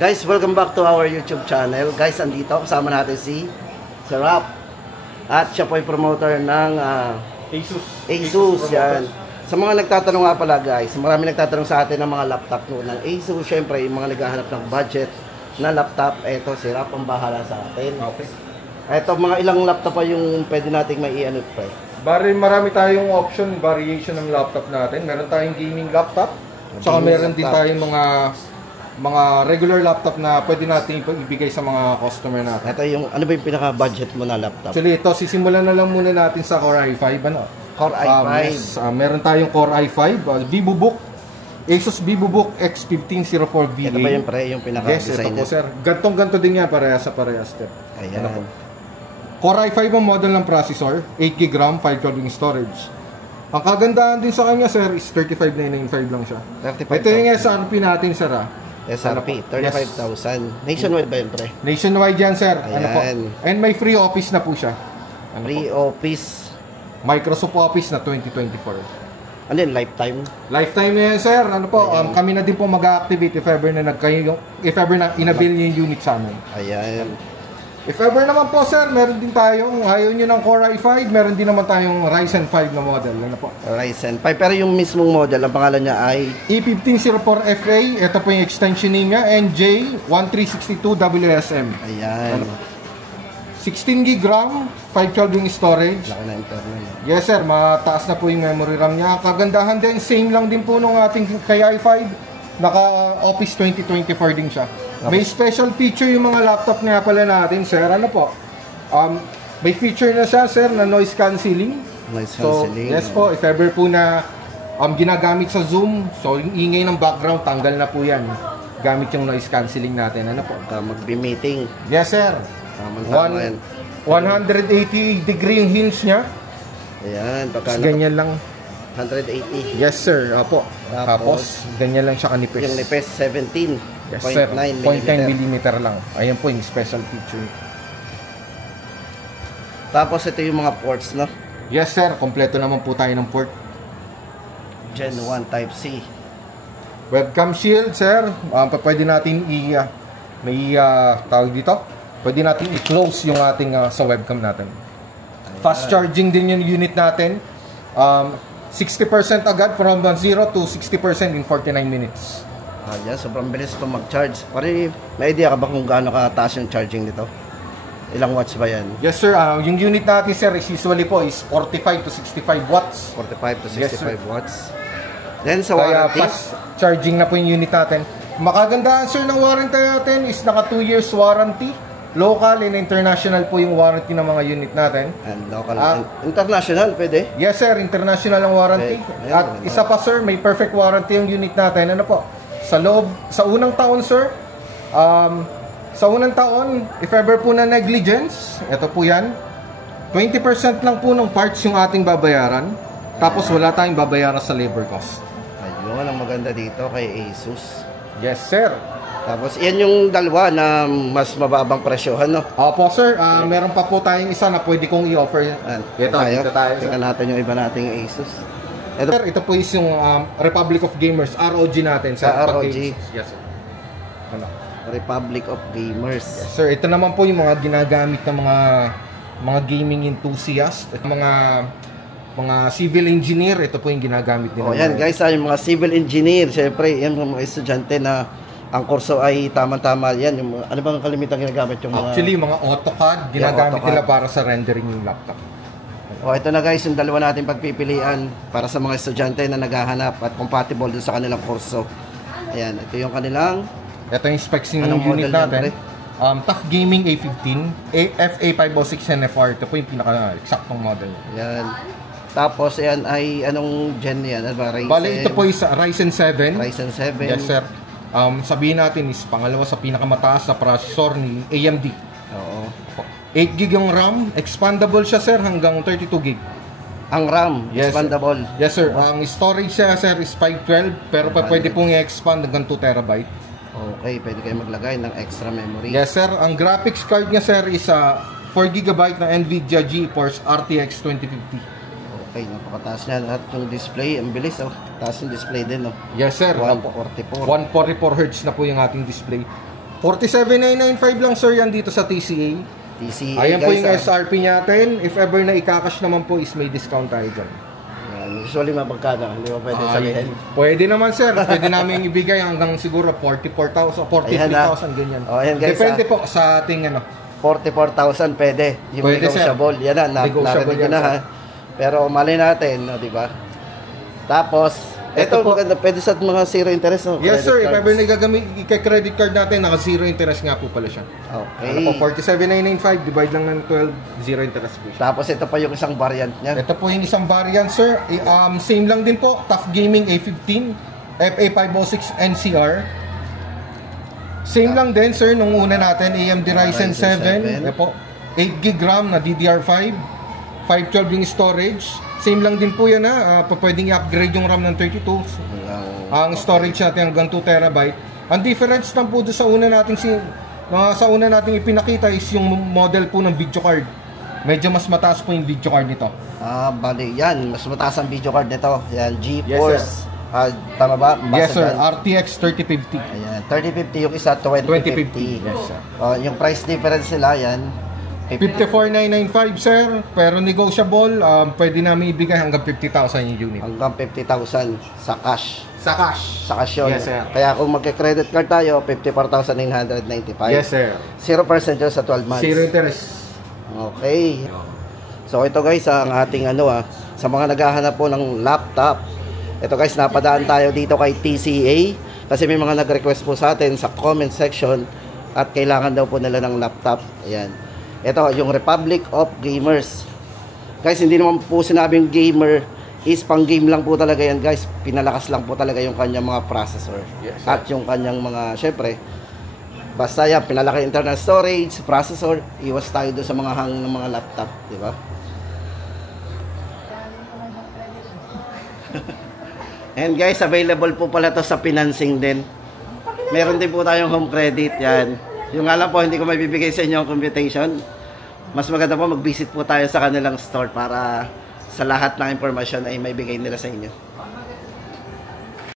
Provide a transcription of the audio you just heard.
Guys, welcome back to our YouTube channel. Guys, andito kasama natin si Sir Rap. At siya po ay promoter ng Asus. Yan. Sa mga nagtatanong nga pala guys, marami nagtatanong sa atin ng mga laptop ng Asus. Syempre, yung mga naghahanap ng budget na laptop, eto si Rap ang bahala sa atin. Okay. Eto, mga ilang laptop pa yung pwede nating may i-ano pa. Bari, marami tayong option, variation ng laptop natin. Meron tayong gaming laptop. Saka meron din tayong mga regular laptop na pwede natin ibigay sa mga customer natin. Ito yung, ano ba yung pinaka-budget mo na laptop? Actually, ito, sisimulan na lang muna natin sa Core i5. Ano? Core i5. Yes, meron tayong Core i5, VivoBook, Asus VivoBook X1504VA. Ito ba yung yung pinaka-design? Yes, ito po sir. Gantong-ganto din yan, parehas sa parehas. Ayan. Ano Core i5 ang model ng processor, 8GB RAM, 512GB storage. Ang kagandahan din sa kanya sir is 35,995 lang siya. Ito yung SRP natin sir SRP, 35,000. Nationwide ba yun, pre? Nationwide yan, sir. Ayan. Ano po? And may free office na po siya. Ano free po? Office. Microsoft Office na 2024. Ano yun, lifetime? Lifetime na yan, sir. Ano po? Kami na din po mag-activate if ever na inabil niyo yung unit sa amin. Ayan. If ever naman po, sir, meron din tayong, ayaw nyo ng Core i5, meron din naman tayong Ryzen 5 na model. Ano po? Ryzen 5. Pero yung mismong model, ang pangalan niya ay E1504FA. Ito po yung extension name niya, NJ1362WSM. Ayan. 16GB RAM, 512GB storage. Laki na internal. Yes, sir. Mataas na po yung memory RAM niya. Kagandahan din, same lang din po nung ating kay i5. Naka-Office 2024 din siya. May special feature yung mga laptop nga pala natin, sir. Ano po? May feature na siya, sir, na noise cancelling. Noise cancelling. So, yes po, if ever po na ginagamit sa Zoom, so yung ingay ng background, tanggal na po yan. Gamit yung noise cancelling natin. Ano po? Mag-be-meeting. Yes, sir. 180 degree yung hinge niya. Ayan. Ganyan lang. 180. Yes, sir. Apo. Tapos, ganyan lang siya kanipis. Yung nipis, 17. Yes, sir. 0.9mm lang. Ayan po yung special feature. Tapos, ito yung mga ports, no? Yes, sir. Kompleto naman po tayo ng port. Gen 1 Type-C. Webcam shield, sir. Pwede natin tawag dito. Pwede natin i-close yung ating sa webcam natin. Fast charging din yung unit natin. 60% agad from 0 to 60% in 49 minutes. Ayan, sobrang bilis ito mag-charge. Pare, may idea ka ba kung gaano kataas yung charging nito? Ilang watts ba yan? Yes sir, yung unit natin sir is usually po is 45 to 65 watts. 45 to 65 yes, watts. Then sa kaya warranty? Fast charging na po yung unit natin. Makagandaan sir ng warranty natin is naka 2 years warranty. Local and international po yung warranty ng mga unit natin. And local international, pwede? Yes sir, international ang warranty. Okay. At isa pa sir, may perfect warranty yung unit natin. Ano po? Sa unang taon sir, sa unang taon, if ever po na negligence, ito po yan, 20% lang po ng parts yung ating babayaran. Tapos wala tayong babayaran sa labor cost. Ayun, ang maganda dito kay Asus. Yes sir. Tapos, yan yung dalawa na mas mababang presyohan, no? Opo, sir. Meron pa po tayong isa na pwede kong i-offer. Ito tayo. Tingnan natin yung iba nating Asus. Sir, ito po is yung Republic of Gamers, ROG natin. Sir, ROG. Yes, sir. Ano? Republic of Gamers. Yes, sir. Ito naman po yung mga ginagamit ng mga gaming enthusiast. Mga civil engineer. Ito po yung ginagamit nila. Oh, yan guys, yung mga civil engineer. Siyempre, yan mga estudyante na ang kurso ay tama-tama yan. Yung, ano bang kalimitan ginagamit yung mga... Actually, mga AutoCAD, ginagamit nila para sa rendering yung laptop. O, ito na guys, yung dalawa natin pagpipilian para sa mga estudyante na naghahanap at compatible dun sa kanilang kurso. Ayan, ito yung kanilang... Ito yung specs ng unit natin. TUF Gaming A15, FA506 NFR. Ito po yung pinaka-exactong model. Ayan. Tapos, ayan ay anong gen yan? Ano ba? Bale, ito po is Ryzen 7. Ryzen 7. Yes, sir. Sabihin natin is pangalawa sa pinakamataas na processor ni AMD. Oo. 8GB yung RAM, expandable siya sir hanggang 32GB. Ang RAM, yes, expandable. Yes sir. Ang storage siya sir is 512 pero pwede pong i-expand hanggang 2TB. Okay, pwede kayo maglagay ng extra memory. Yes sir. Ang graphics card niya sir is 4GB na Nvidia GeForce RTX 2050. Okay, napakataas niyan. At yung display, ang bilis, taas yung display din, no? Yes, sir. 144. 144 Hz na po yung ating display. 47,995 lang sir yan dito sa TCA. TCA, Ayan po guys, yung SRP natin. If ever na ikakash naman po is may discount tayo dyan. Usually mapagkano, hindi mo pwede sabihin. Pwede naman sir, pwede namin ibigay hanggang siguro 44,000, 43,000 ganyan. Ayan, guys, depende po sa ating 44,000 pwede. Yung Pwede, negotiable. Yan na, Negotiable narinig yan, na ha. sir. Pero mali natin, no, di ba? Tapos, ito po. maganda, pwede sa mga zero interest. No? Yes sir, if Credit ever cards. nagagamit i-credit card natin, naka zero interest nga po pala siya. Okay. Ano po, 47,995 divide lang ng 12, zero interest po siya. Tapos ito pa yung isang variant niyan. Ito po yung isang variant sir. Same lang din po, TUF Gaming A15, FA506 NCR. Same lang din sir nung una natin, AMD Ryzen 7. Ito po, 8GB RAM na DDR5, 512 yung storage. Same lang din po yan ha, pwedeng i-upgrade yung RAM ng 32. Ang storage natin hanggang 2TB. Ang difference lang po doon sa una nating ipinakita is yung model po ng video card. Medyo mas mataas po yung video card nito. Bali, yan. Mas mataas ang video card nito. Yan, Yes, GeForce. Tama ba? Yes sir, RTX 3050. Ayan, 3050 yung isa, 2050. Yes sir. Yung price difference nila, yan. 54,995 sir, pero negotiable, pwede namin ibigay hanggang 50,000 yung unit. Hanggang 50,000 sa cash. Sa cash. Sa cash yun. Yes sir. Kaya kung magka-credit card tayo, 54,995. Yes sir. 0% yun sa 12 months. Zero interest. Okay. So ito guys, ang ating sa mga naghahanap po ng laptop. Ito guys, napadaan tayo dito kay TCA kasi may mga nag-request po sa atin sa comment section at kailangan daw po nila ng laptop. Ayan. Ito, yung Republic of Gamers. Guys, hindi naman po sinabing gamer, is pang game lang po talaga yan guys. Pinalakas lang po talaga yung kanyang mga processor. Yes, at yung kanyang mga, syempre, basta yan, pinalaki internal storage, processor, iwas tayo doon sa mga hang ng mga laptop, di ba? And guys, available po pala to sa financing din. Meron din po tayong home credit, yan. Yung alam po, hindi ko maibibigay sa inyo ang computation. Mas maganda po mag-visit po tayo sa kanilang store para sa lahat ng impormasyon ay maibigay nila sa inyo.